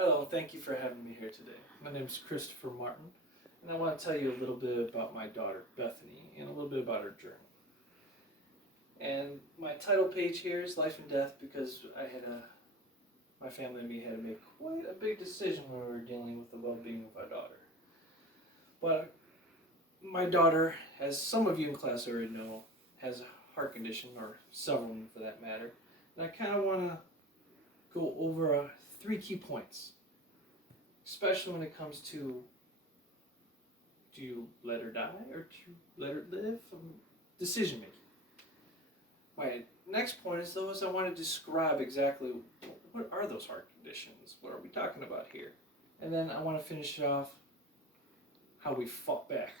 Hello, thank you for having me here today. My name is Christopher Martin, and I want to tell you a little bit about my daughter, Bethany, and a little bit about her journey. And my title page here is Life and Death because my family and me had to make quite a big decision when we were dealing with the well-being of our daughter. But my daughter, as some of you in class already know, has a heart condition, or several for that matter, and I kind of want to go over three key points, especially when it comes to do you let her die or do you let her live? Decision making. My next point is I want to describe exactly what are those heart conditions? What are we talking about here? And then I want to finish off how we fought back,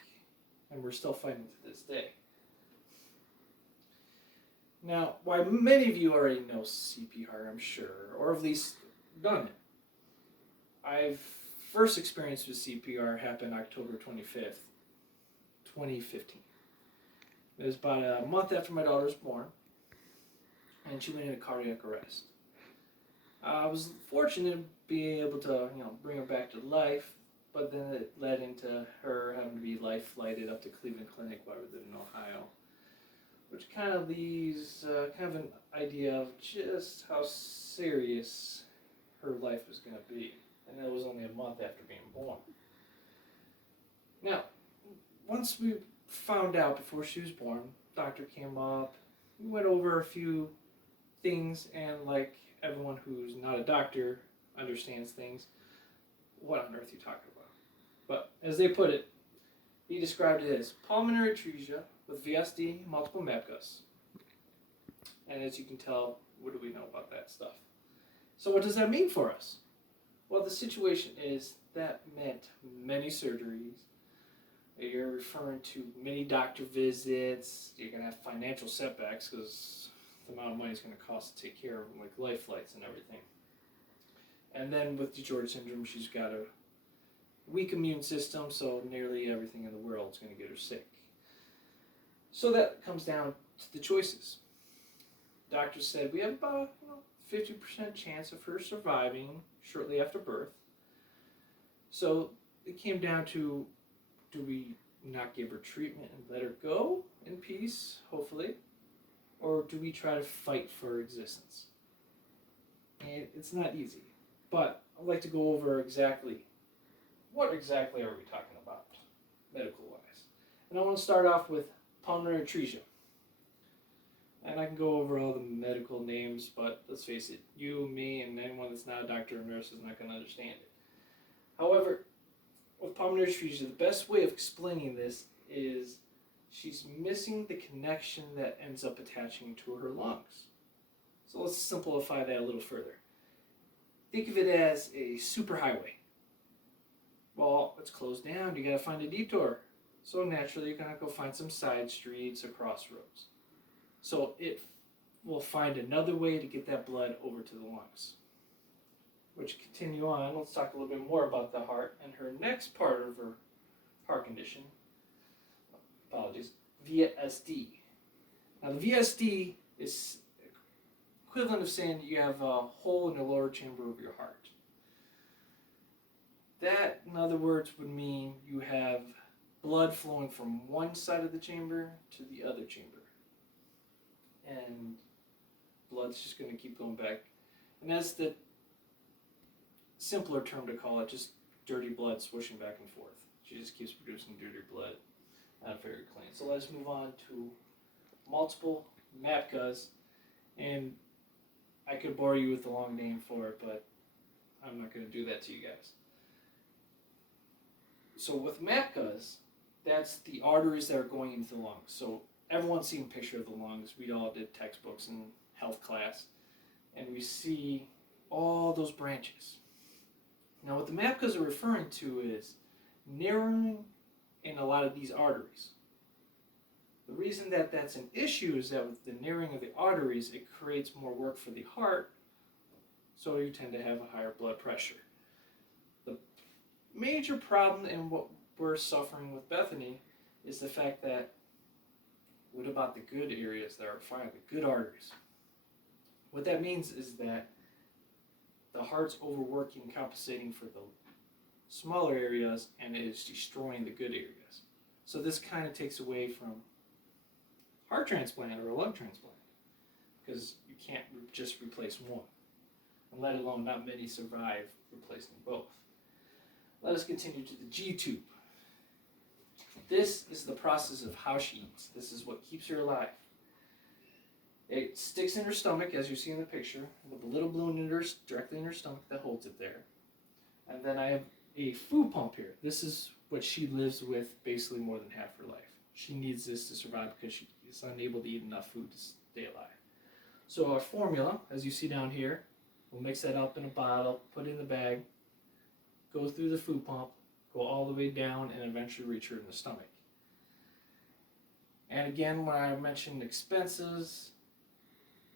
and we're still fighting to this day. Now, why many of you already know CPR, I'm sure, or at least done it. I've first experience with CPR happened October 25th, 2015. It was about a month after my daughter was born, and she went into cardiac arrest. I was fortunate to be able to, bring her back to life, but then it led into her having to be life flighted up to Cleveland Clinic while we lived in Ohio, which kind of leaves kind of an idea of just how serious her life was going to be. And it was only a month after being born. Now, once we found out before she was born, doctor came up, we went over a few things, and like everyone who's not a doctor understands things, what on earth are you talking about? But as they put it, he described it as pulmonary atresia with VSD, multiple MAPGUS. And as you can tell, what do we know about that stuff? So what does that mean for us? Well, the situation is that meant many surgeries. You're referring to many doctor visits. You're going to have financial setbacks because the amount of money it's going to cost to take care of them, like life flights and everything. And then with DiGeorge syndrome, she's got a weak immune system, so nearly everything in the world is going to get her sick. So that comes down to the choices. Doctors said we have about 50% chance of her surviving shortly after birth. So it came down to, do we not give her treatment and let her go in peace, hopefully, or do we try to fight for her existence? And it's not easy, but I'd like to go over what exactly are we talking about, medical-wise. And I want to start off with pulmonary atresia. And I can go over all the medical names, but let's face it, you, me, and anyone that's not a doctor or nurse is not going to understand it. However, with pulmonary atresia, the best way of explaining this is she's missing the connection that ends up attaching to her lungs. So let's simplify that a little further. Think of it as a superhighway. Well, it's closed down, you got to find a detour. So naturally, you're going to go find some side streets or crossroads. So it will find another way to get that blood over to the lungs. Which, continue on, let's talk a little bit more about the heart and her next part of her heart condition. VSD. Now the VSD is equivalent of saying you have a hole in the lower chamber of your heart. That, in other words, would mean you have blood flowing from one side of the chamber to the other chamber. And blood's just going to keep going back. And that's the simpler term to call it, just dirty blood swishing back and forth. She just keeps producing dirty blood, not very clean. So let's move on to multiple MAPGUS. And I could bore you with the long name for it, but I'm not going to do that to you guys. So with MAPGUS, that's the arteries that are going into the lungs. So everyone's seen a picture of the lungs. We all did textbooks in health class. And we see all those branches. Now what the MAPGUS are referring to is narrowing in a lot of these arteries. The reason that that's an issue is that with the narrowing of the arteries, it creates more work for the heart, so you tend to have a higher blood pressure. The major problem in what we're suffering with Bethany is the fact that, what about the good areas that are fine, the good arteries? What that means is that the heart's overworking, compensating for the smaller areas, and it is destroying the good areas. So this kind of takes away from heart transplant or a lung transplant, because you can't just replace one, and let alone not many survive replacing both. Let us continue to the G-tube. This is the process of how she eats. This is what keeps her alive. It sticks in her stomach, as you see in the picture, with a little balloon directly in her stomach that holds it there. And then I have a food pump here. This is what she lives with basically more than half her life. She needs this to survive because she is unable to eat enough food to stay alive. So our formula, as you see down here, we'll mix that up in a bottle, put it in the bag, go through the food pump, go all the way down, and eventually reach her in the stomach. And again, when I mentioned expenses,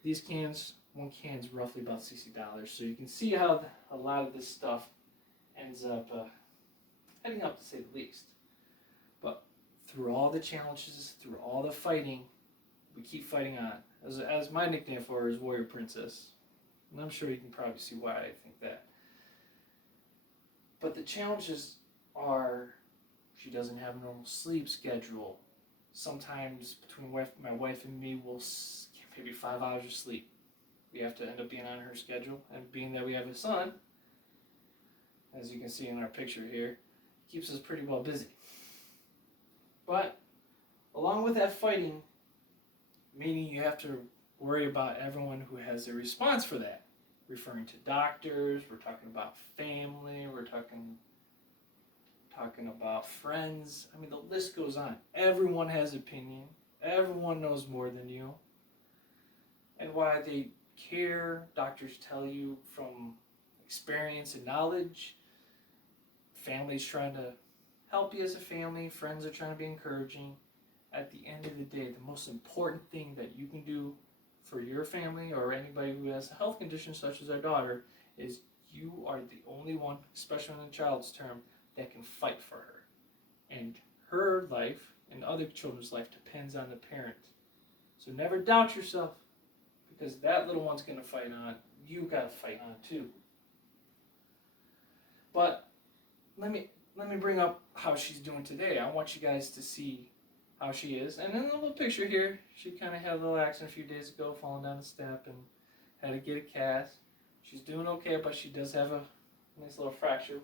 these cans, one can is roughly about $60. So you can see how a lot of this stuff ends up heading up, to say the least. But through all the challenges, through all the fighting, we keep fighting on. As my nickname for her is Warrior Princess. And I'm sure you can probably see why I think that. But the challenges are, she doesn't have a normal sleep schedule. Sometimes between my wife and me, we'll maybe 5 hours of sleep. We have to end up being on her schedule. And being that we have a son, as you can see in our picture here, keeps us pretty well busy. But along with that fighting, meaning you have to worry about everyone who has a response for that. Referring to doctors, we're talking about family, we're talking about friends. I mean, the list goes on. Everyone has opinion. Everyone knows more than you. And why they care, doctors tell you from experience and knowledge. Families trying to help you as a family. Friends are trying to be encouraging. At the end of the day, the most important thing that you can do for your family or anybody who has a health condition such as our daughter is you are the only one, especially in the child's term, that can fight for her. And her life and other children's life depends on the parent. So never doubt yourself, because that little one's going to fight on. You got to fight on too. But let me bring up how she's doing today. I want you guys to see how she is. And in the little picture here, she kind of had a little accident a few days ago, falling down the step and had to get a cast. She's doing okay, but she does have a nice little fracture.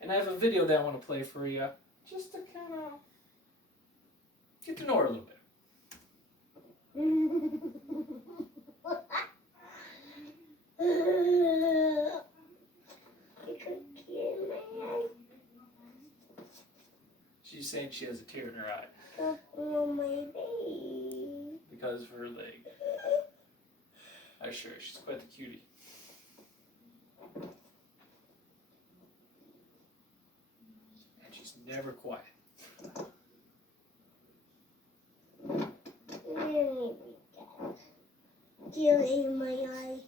And I have a video that I want to play for you, just to kind of get to know her a little bit. She's saying she has a tear in her eye. Because of her leg. I assure you, she's quite the cutie. And she's never quiet. Tear in my eye.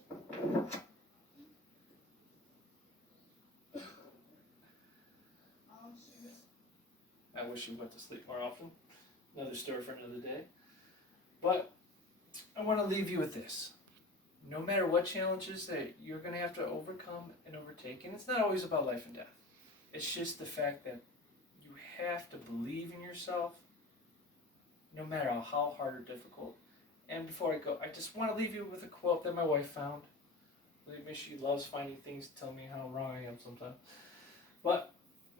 I wish you went to sleep more often. Another story for another day. But I want to leave you with this. No matter what challenges that you're going to have to overcome and overtake, and it's not always about life and death. It's just the fact that you have to believe in yourself, no matter how hard or difficult. And before I go, I just want to leave you with a quote that my wife found. Believe me, she loves finding things to tell me how wrong I am sometimes. But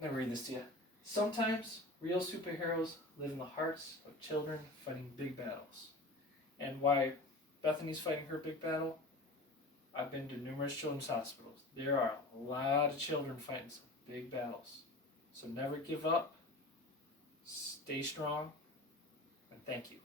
let me read this to you. Sometimes real superheroes live in the hearts of children fighting big battles. And why Bethany's fighting her big battle, I've been to numerous children's hospitals. There are a lot of children fighting some big battles. So never give up, stay strong, and thank you.